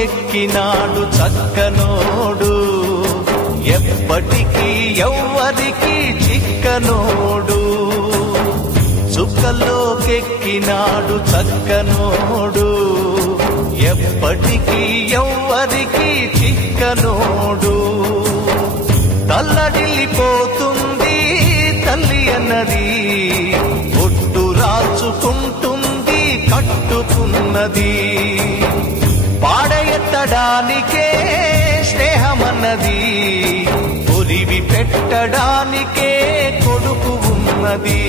చుక్కల్లోకెక్కినాడు చక్కనోడు ఎప్పటికీ ఎవ్వరికి చిక్కనోడు చుక్కల్లోకెక్కినాడు చక్కనోడు ఎప్పటికీ ఎవ్వరికి చిక్కనోడు తల్లడిల్లిపోతుంది తల్లి అన్నది ఒట్టు రాచుకుంటుంది కట్టుకున్నది పాడెత్తడానికే స్నేహమన్నది ఒలివి పెట్టడానికే కొడుకు ఉన్నది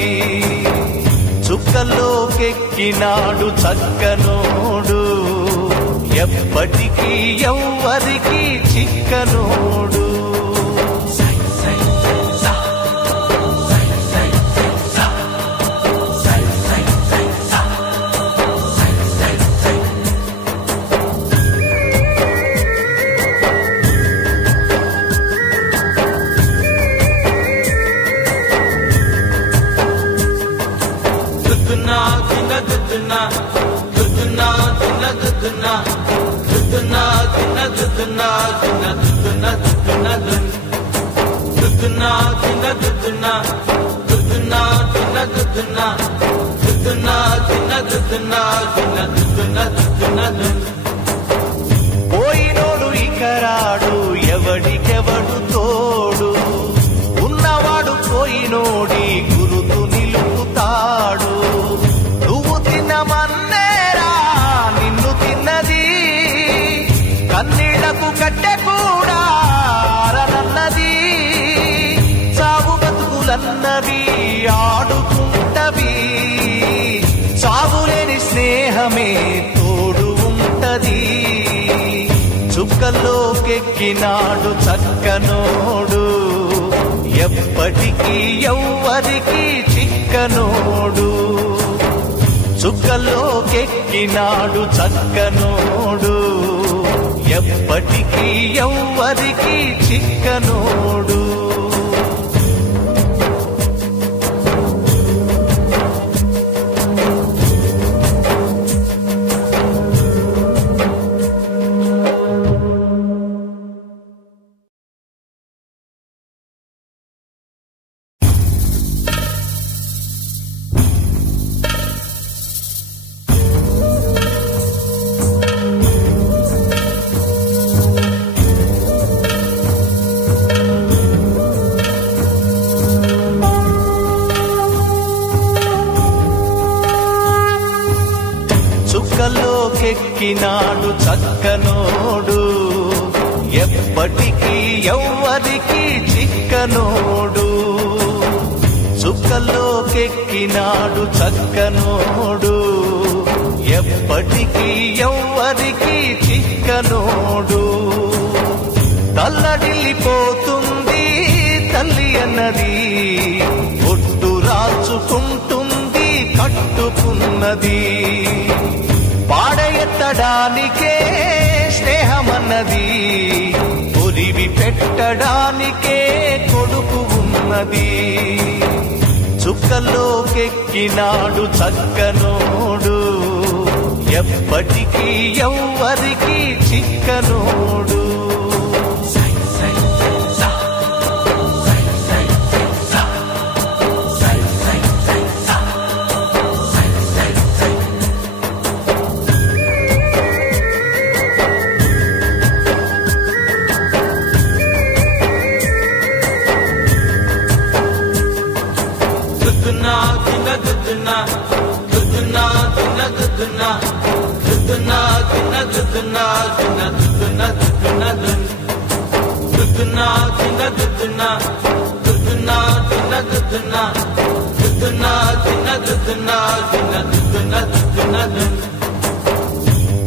చుక్కల్లోకెక్కినాడు చక్కనోడు ఎప్పటికీ ఎవ్వరికి చిక్కనోడు పోయినోడు ఇకరాడు ఎవడికెవడు తోడు ఉన్నవాడు పోయినోడి గురుతు నిలుపుతాడు నువ్వు తిన్నమన్నేరా నిన్ను తిన్నది కన్నీళ్లకు కట్టె కూడా అరనన్నది చావు బతుకులన్నవి ఆడుకుంటవి చావులేని స్నేహమే తోడు ఉంటది చుక్కల్లోకెక్కినాడు చక్కనోడు ఎప్పటికీ ఎవ్వరికి చిక్కనోడు చుక్కల్లోకెక్కినాడు చక్కనోడు ఎప్పటికీ ఎవ్వరికి చిక్కనోడు చుక్కల్లోకెక్కినాడు చక్కనోడు ఎప్పటికీ ఎవ్వరికి చిక్కనోడు చుక్కల్లోకెక్కినాడు చక్కనోడు ఎప్పటికీ ఎవ్వరికి చిక్కనోడు తల్లడిల్లిపోతుంది తల్లి అన్నది ఒట్టు రాచుకుంటుంది కట్టుకున్నది పాడెత్తడానికే స్నేహమన్నది ఒలివి పెట్టడానికే కొడుకు ఉన్నది చుక్కల్లోకెక్కినాడు చక్కనోడు ఎప్పటికీ ఎవ్వరికి చిక్కనోడు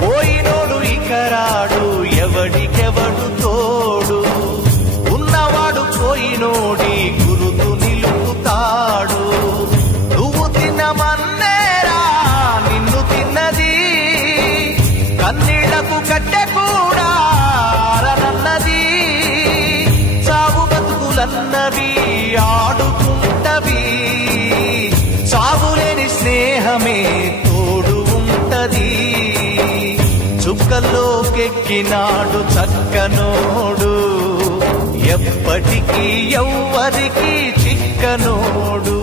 పోయినోడు ఇకరాడు ఎవడికెవడు తోడు ఉన్నవాడు పోయినోడి గురుతు నిలుపుతాడు నువ్వు తిన్నమన్నేరా నిన్ను తిన్నది కన్నీళ్లకు కట్టె కూడా అరనన్నది చావు బతుకులన్నవి ఆడుకుంటవి చావులేని స్నేహమే తోడు ఉంటది చుక్కల్లోకి ఎక్కినాడు చక్కనోడు ఎప్పటికీ ఎవ్వరికి చిక్కనోడు